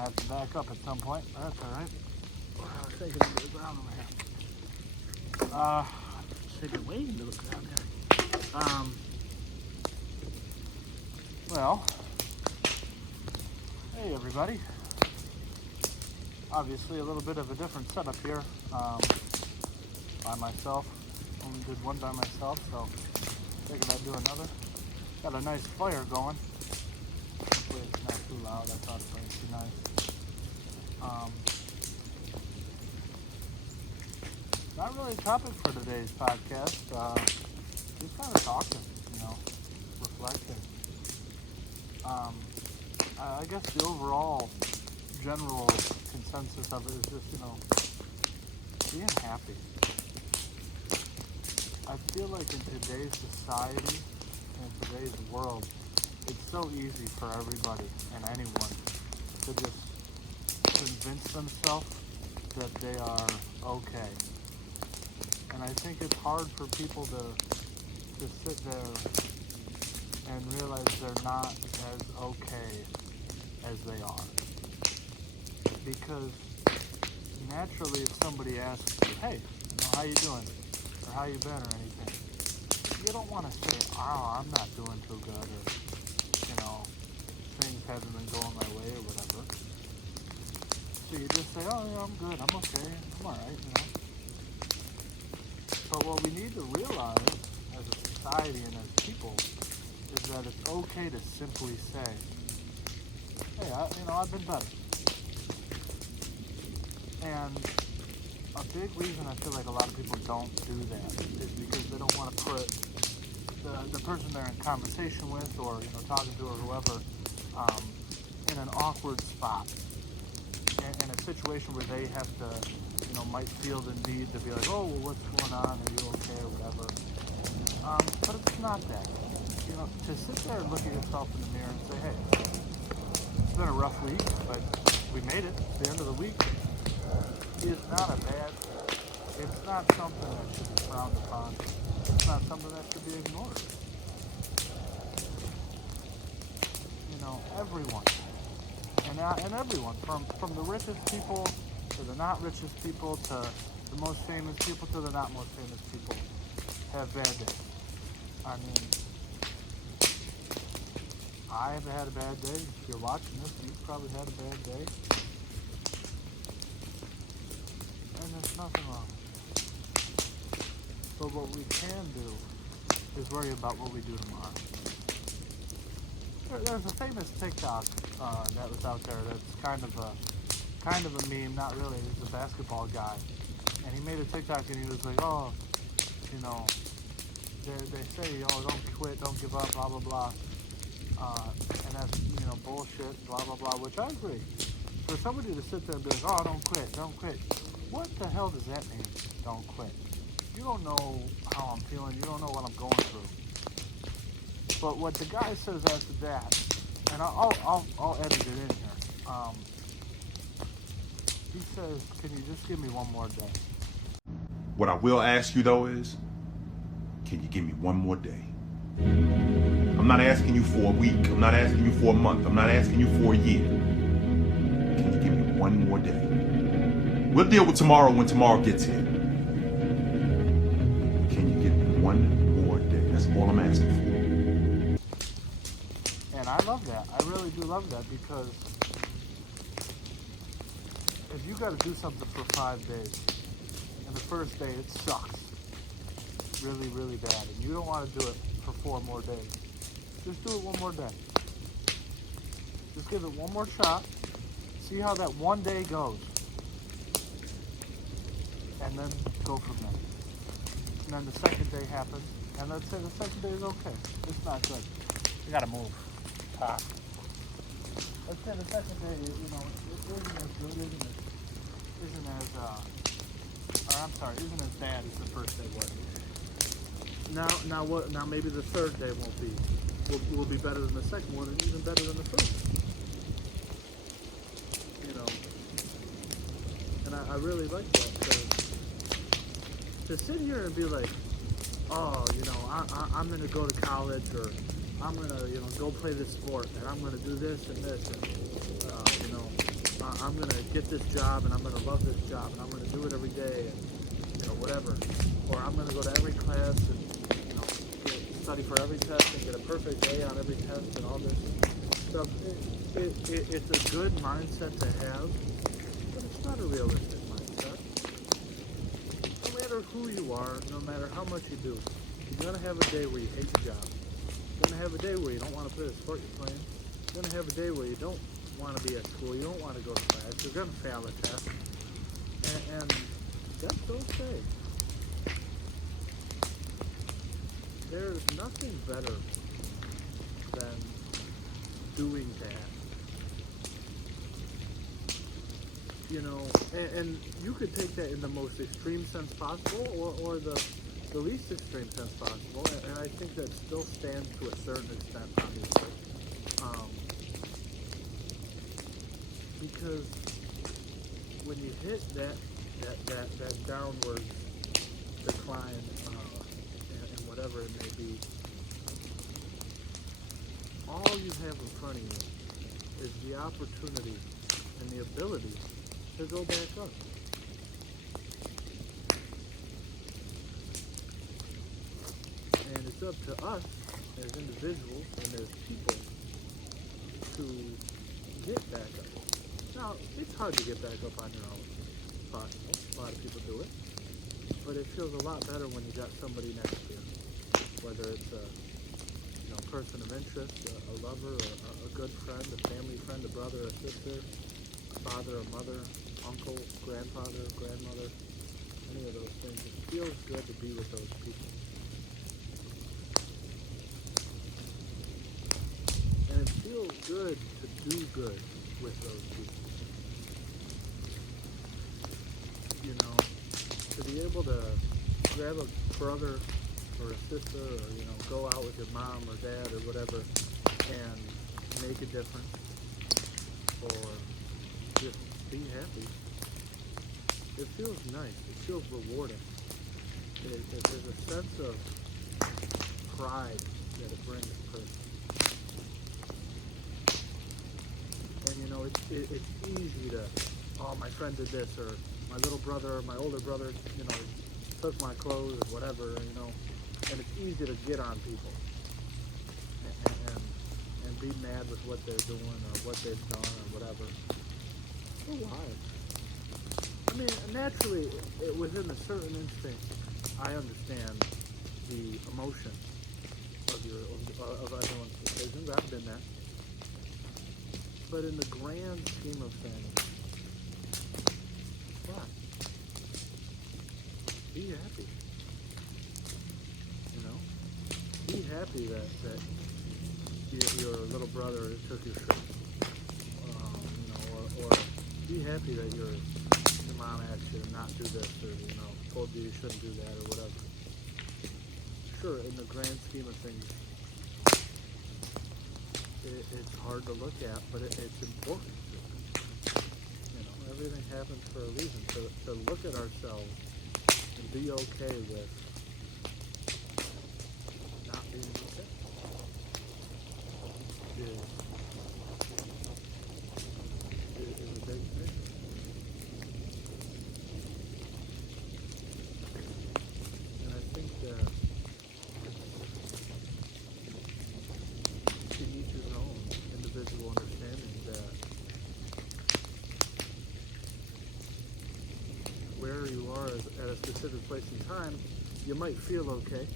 gonna have to back up at some point. That's all right. Shaking into the ground over here. Shaking way into the ground here. Well, hey everybody. Obviously a little bit of a different setup here. By myself. Only did one by myself, so figured I'd do another. Got a nice fire going. Hopefully it's not too loud. I thought it might be nice. Not really a topic for today's podcast. Just kind of talking, reflecting. I guess the overall general consensus of it is just, being happy. I feel like in today's society, in today's world, it's so easy for everybody and anyone to just convince themselves that they are okay. And I think it's hard for people to sit there and realize they're not as okay as they are. Because naturally, if somebody asks you, hey, how you doing? Or how you been or anything, you don't want to say, oh, I'm not doing too good, or, things haven't been going my way or whatever. So you just say, oh, yeah, I'm good, I'm okay, I'm alright, But what we need to realize as a society and as people is that it's okay to simply say, hey, I've been better. And a big reason I feel like a lot of people don't do that is because they don't want to put the person they're in conversation with or, talking to or whoever in an awkward spot. In a situation where they have to, might feel the need to be like, oh, well, what's going on? Are you okay or whatever? But it's not that. To sit there and look at yourself in the mirror and say, hey, it's been a rough week, but we made it. It's the end of the week. It's not a bad thing. It's not something that should be frowned upon. It's not something that should be ignored. Everyone. And everyone, from the richest people to the not richest people to the most famous people to the not most famous people, have bad days. I mean, I have had a bad day. If you're watching this, you've probably had a bad day. And there's nothing wrong with it. But what we can do is worry about what we do tomorrow. There's a famous TikTok that was out there that's kind of a meme, not really. He's a basketball guy, and he made a TikTok and he was like, oh, they say, oh, don't quit, don't give up, blah blah blah, and that's bullshit, blah blah blah, which I agree. For somebody to sit there and be like, oh, don't quit, what the hell does that mean? Don't quit. You don't know how I'm feeling. You don't know what I'm going through. But what the guy says after that, and I'll edit it in here. He says, "Can you just give me one more day?" What I will ask you though is, can you give me one more day? I'm not asking you for a week. I'm not asking you for a month. I'm not asking you for a year. Can you give me one more day? We'll deal with tomorrow when tomorrow gets here. Can you give me one more day? That's all I'm asking for. And I love that. I really do love that, because if you got to do something for 5 days, and the first day it sucks really, really bad, and you don't want to do it for 4 more days, just do it one more day. Just give it one more shot. See how that one day goes. And then go from there. And then the second day happens, and let's say the second day is okay. It's not good. You gotta move. Let's say the second day, it isn't as good, isn't as bad as the first day was. Now maybe the third day will be better than the second one, and even better than the first. And I really like that, because to sit here and be like, oh, I'm going to go to college, or I'm going to, go play this sport, and I'm going to do this and this, and, I'm going to get this job and I'm going to love this job and I'm going to do it every day and, whatever. Or I'm going to go to every class and, study for every test and get a perfect A on every test and all this stuff. It's a good mindset to have, but it's not a realistic mindset. No matter who you are, no matter how much you do, you're going to have a day where you hate your job. You're going to have a day where you don't want to play the sport you're playing. You're going to have a day where you don't want to be at school. You don't want to go to class. You're going to fail a test. And that's okay. There's nothing better than doing that. And you could take that in the most extreme sense possible or the least extreme sense possible. And I think that still stands to a certain extent, obviously. Because when you hit that downward decline, and whatever it may be, all you have in front of you is the opportunity and the ability to go back up. And it's up to us as individuals and as people to get back up. Now, it's hard to get back up on your own. It's possible. A lot of people do it. But it feels a lot better when you got somebody next to you. Whether it's a person of interest, a lover, a good friend, a family friend, a brother, a sister, a father, a mother, uncle, grandfather, grandmother, any of those things. It feels good to be with those people. And it feels good to do good with those people. To be able to grab a brother or a sister or, go out with your mom or dad or whatever and make a difference or just be happy. It feels nice. It feels rewarding. There's a sense of pride that it brings a person. And, it's easy to, oh, my friend did this, or my little brother or my older brother, took my clothes or whatever, and it's easy to get on people and be mad with what they're doing or what they've done or whatever. So why? I mean, naturally, within a certain instinct, I understand the emotion of everyone's decisions. I've been there. But in the grand scheme of things, why? Be happy. Be happy that your little brother took your shirt. Or be happy that your mom asked you to not do this, or told you shouldn't do that, or whatever. Sure, in the grand scheme of things, it's hard to look at, but it's important. Everything happens for a reason. To look at ourselves and be okay with not being okay is a big thing. And I think that to each his own individual understanding that where you are at a specific place in time, you might feel okay,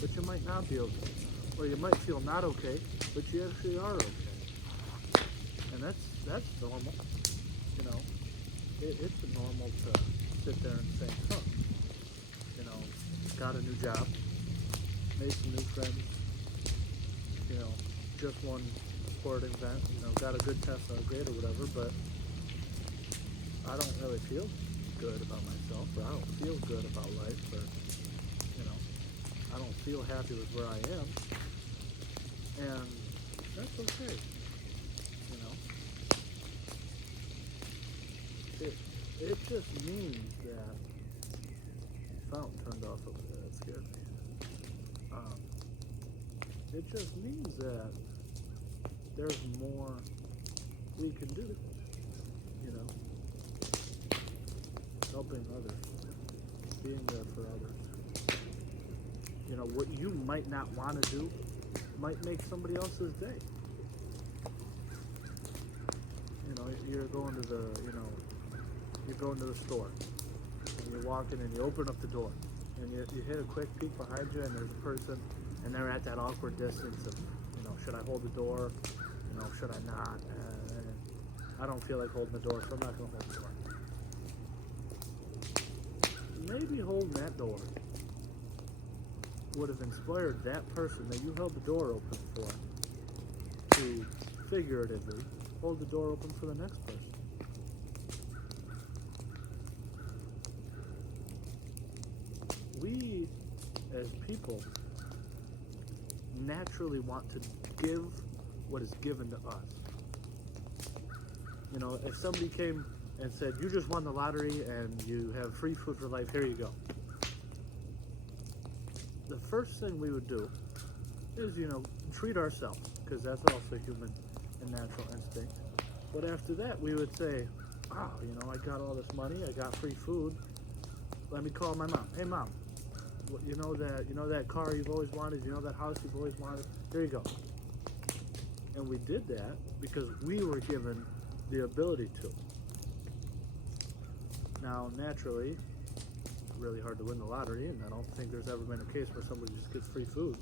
but you might not be okay. Or you might feel not okay, but you actually are okay. And that's normal. It's normal to sit there and say, got a new job, made some new friends, just won a sporting event, got a good test on a grade or whatever, but I don't really feel good about myself, or I don't feel good about life, or, I don't feel happy with where I am, and that's okay, It just means that fountain turned off over there. That scared me. It just means that there's more we can do. you know, helping others, being there for others. You know, what you might not want to do might make somebody else's day. You know, you're going to the store, and you're walking and you open up the door, and you hit a quick peek behind you, and there's a person, and they're at that awkward distance of, you know, should I hold the door? You know, should I not? I don't feel like holding the door, so I'm not going to hold the door. Maybe holding that door would have inspired that person that you held the door open for to figuratively hold the door open for the next person. We, as people, naturally want to give what is given to us. You know, if somebody came and said, you just won the lottery and you have free food for life, here you go. The first thing we would do is, you know, treat ourselves, because that's also human and natural instinct. But after that, we would say, wow, you know, I got all this money, I got free food. Let me call my mom. Hey, mom, you know that car you've always wanted, you know that house you've always wanted, here you go. And we did that because we were given the ability to. Now, naturally, really hard to win the lottery, and I don't think there's ever been a case where somebody just gets free food,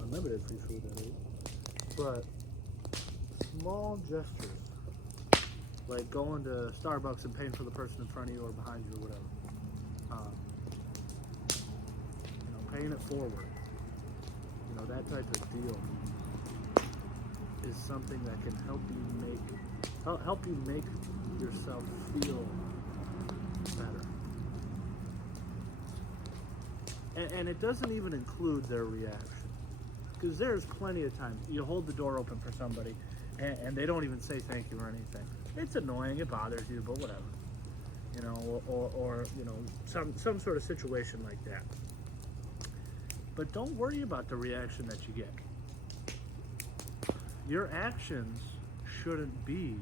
unlimited free food, that is. But small gestures, like going to Starbucks and paying for the person in front of you or behind you or whatever, you know, paying it forward, you know, that type of deal is something that can help you make yourself feel better. And it doesn't even include their reaction, because there's plenty of times you hold the door open for somebody and they don't even say thank you or anything. It's annoying, it bothers you, but whatever, you know, or you know, some sort of situation like that. But don't worry about the reaction that you get. Your actions shouldn't be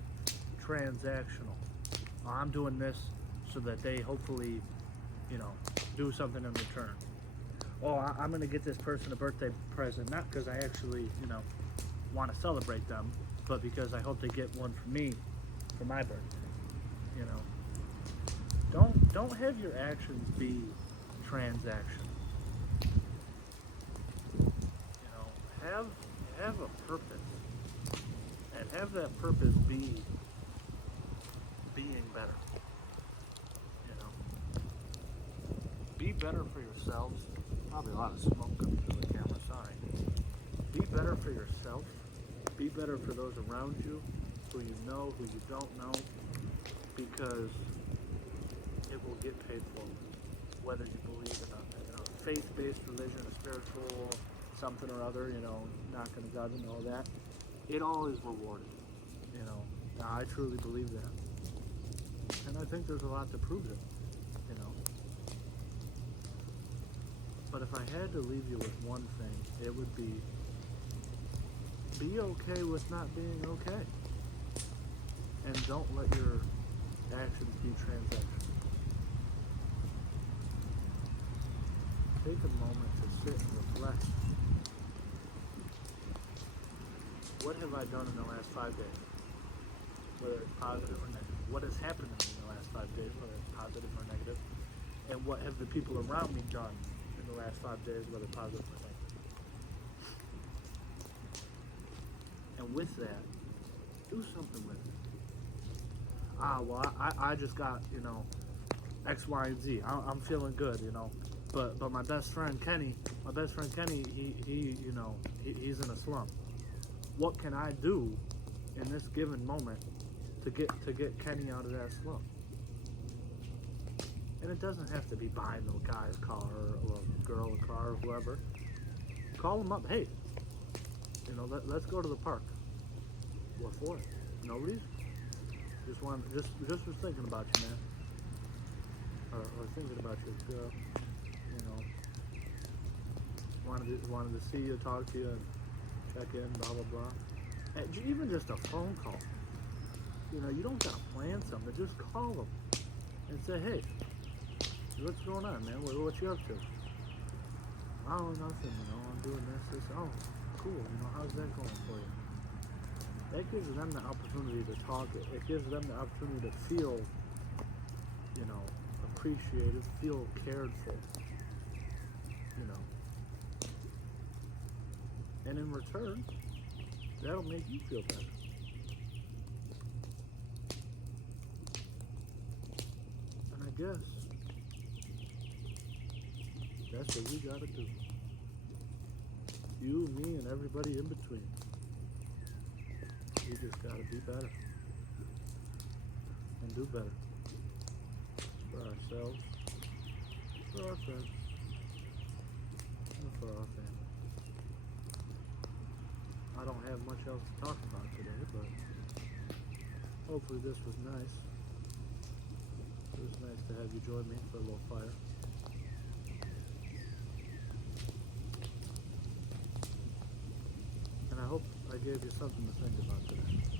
transactional. Oh, I'm doing this so that they hopefully, you know, do something in return. Oh, I'm going to get this person a birthday present, not because I actually, you know, want to celebrate them, but because I hope they get one for me for my birthday. You know, don't have your actions be transactional. You know, have a purpose, and have that purpose be being better. You know, be better for yourselves. Probably a lot of smoke coming through the camera, sorry. Be better for yourself. Be better for those around you, who you know, who you don't know, because it will get paid forward. Whether you believe in a faith-based religion, a spiritual something or other, you know, knocking to God and all that, it all is rewarded. You know, now I truly believe that. And I think there's a lot to prove it, you know. But if I had to leave you with one thing, it would be okay with not being okay. And don't let your actions be transactional. Take a moment to sit and reflect. What have I done in the last 5 days? Whether it's positive or negative. What has happened to me in the last 5 days, whether it's positive or negative. And what have the people around me done in the last 5 days, whether positive or negative. And with that, do something with it. Well, I just got, you know, X, Y, and Z. I'm feeling good, you know. But my best friend Kenny, he you know, he's in a slump. What can I do in this given moment to get Kenny out of that slump? And it doesn't have to be buying the guy a car or a girl a car or whoever. Call him up. Hey, you know, let's go to the park. What for? No reason. Just was thinking about you, man. Or thinking about you, girl. You know, wanted to see you, talk to you, and check in, blah blah blah. And even just a phone call. You know, you don't gotta plan something. Just call them and say, hey, what's going on, man? What you up to? Oh, nothing. You know, I'm doing this. Oh, cool. You know, how's that going for you? That gives them the opportunity to talk. It gives them the opportunity to feel, you know, appreciated, feel cared for. You know. And in return, that'll make you feel better. And I guess that's what we gotta do. You, me, and everybody in between. We just gotta be better. And do better. For ourselves, for our friends, and for our family. I don't have much else to talk about today, but hopefully this was nice. It was nice to have you join me for a little fire. And I hope I gave you something to think about today.